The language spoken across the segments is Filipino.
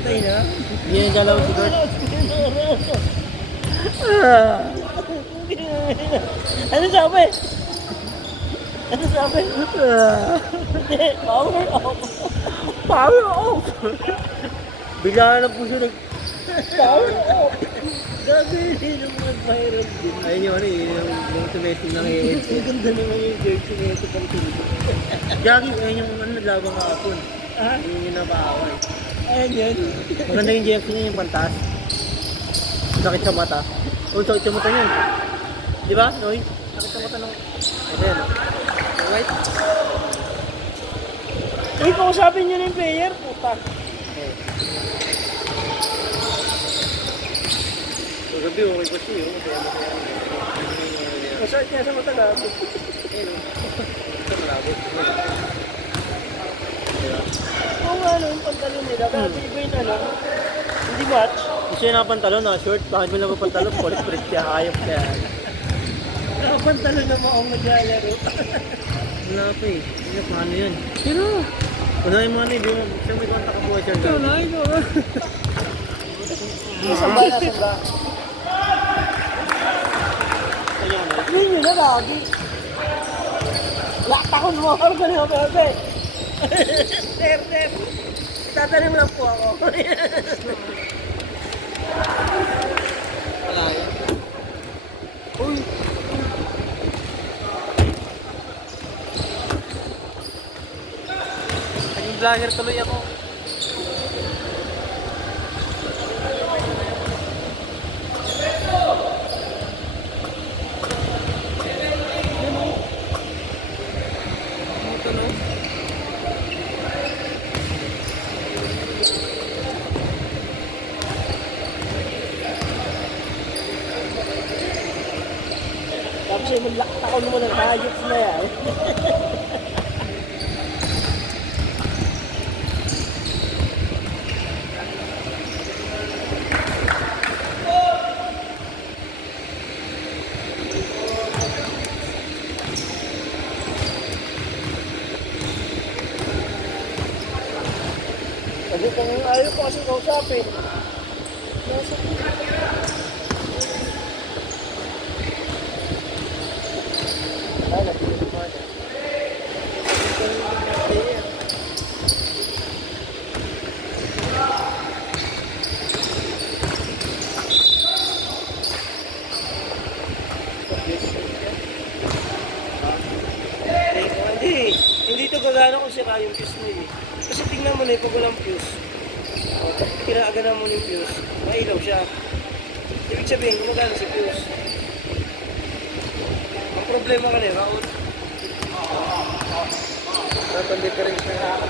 Patay na. Hindi na dalaw si Gord. Ano sabi? Ano sabi? Power off. Power off! Bigla na po siya Power off. Gabi yung mga viral din. ayun yung ano yung tumesting ng AFC. Ang ganda naman yung jersey na ito pang tuloy. Gagi, ayun yung ano naglabang kahapon. Ah? Yung nabaaway. Ayan yan. Maganda yung jersey niya yung pantas. Sakit sa mata. Oh, sakit sa mata niyan. Di ba, Noy? Sakit sa mata ng... Ayan. White. Uy, kausapin nyo na yung player. Puta. Gabi, okay pa siya yun. Masakit niya sa mata gabi. Ayun. Ito malabo. Oo nga no, yung pantalon nila. Dati iba yung ano. Hindi match. Gusto niya nakapantalon na short. Bakit mo na pantalon? Kulit-kulit siya. Hayop kaya. Nakapantalon na maong naglalaro. Wala pa eh. Hindi na paano yun. Pero, unahin mo ano eh. Siya may kontak ka buhay siya. Ito na. Samba na, samba. Hindi nyo na lagi. Laktakon mo ako ba na bebe? Ter. Tatanim lang po ako. Wala yan. Uy. Naging vlogger tuloy ako. Tapos yung maglaktakon mo ng hayop na yan. Kasi kung ayaw ko kasi kausapin, nasa napili mo na. Hindi ito gagana kung sira yung fuse mo eh. Kasi tingnan mo na pag walang fuse. Kinaaganan mo yung fuse, mailaw siya. Ibig sabihin, gumagana si fuse. Ang problema ka na, Raul. Dapat difference na ako.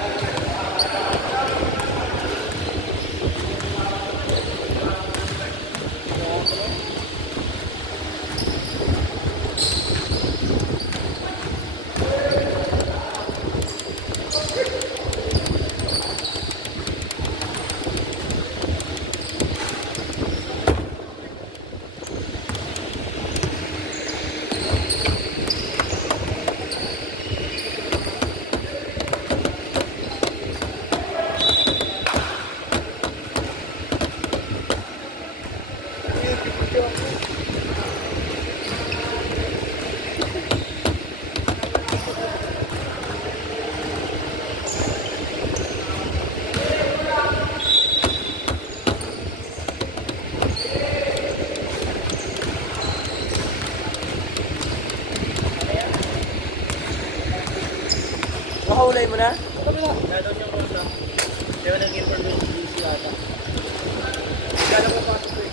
Nakaulay mo na? Wala daw siyang rosa. Kaya nag-inform yung DC ata. Kala ko pasok eh.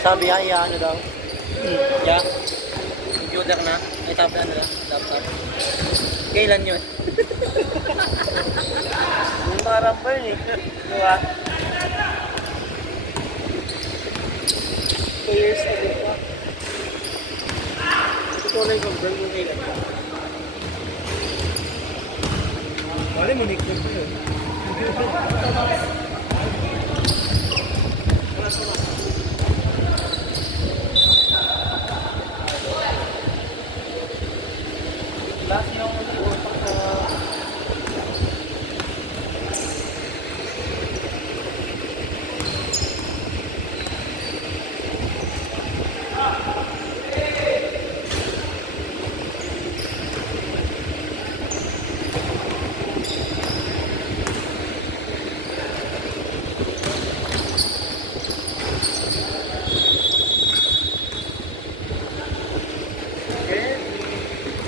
Sabi ano daw? Yeah. Computer na. Ay tablet na lang. Laptop. Kailan yun? Marang pa yun eh. Diba? 2 years ago pa. Ito na yung confirm kung kailan. Wala mo nick yun.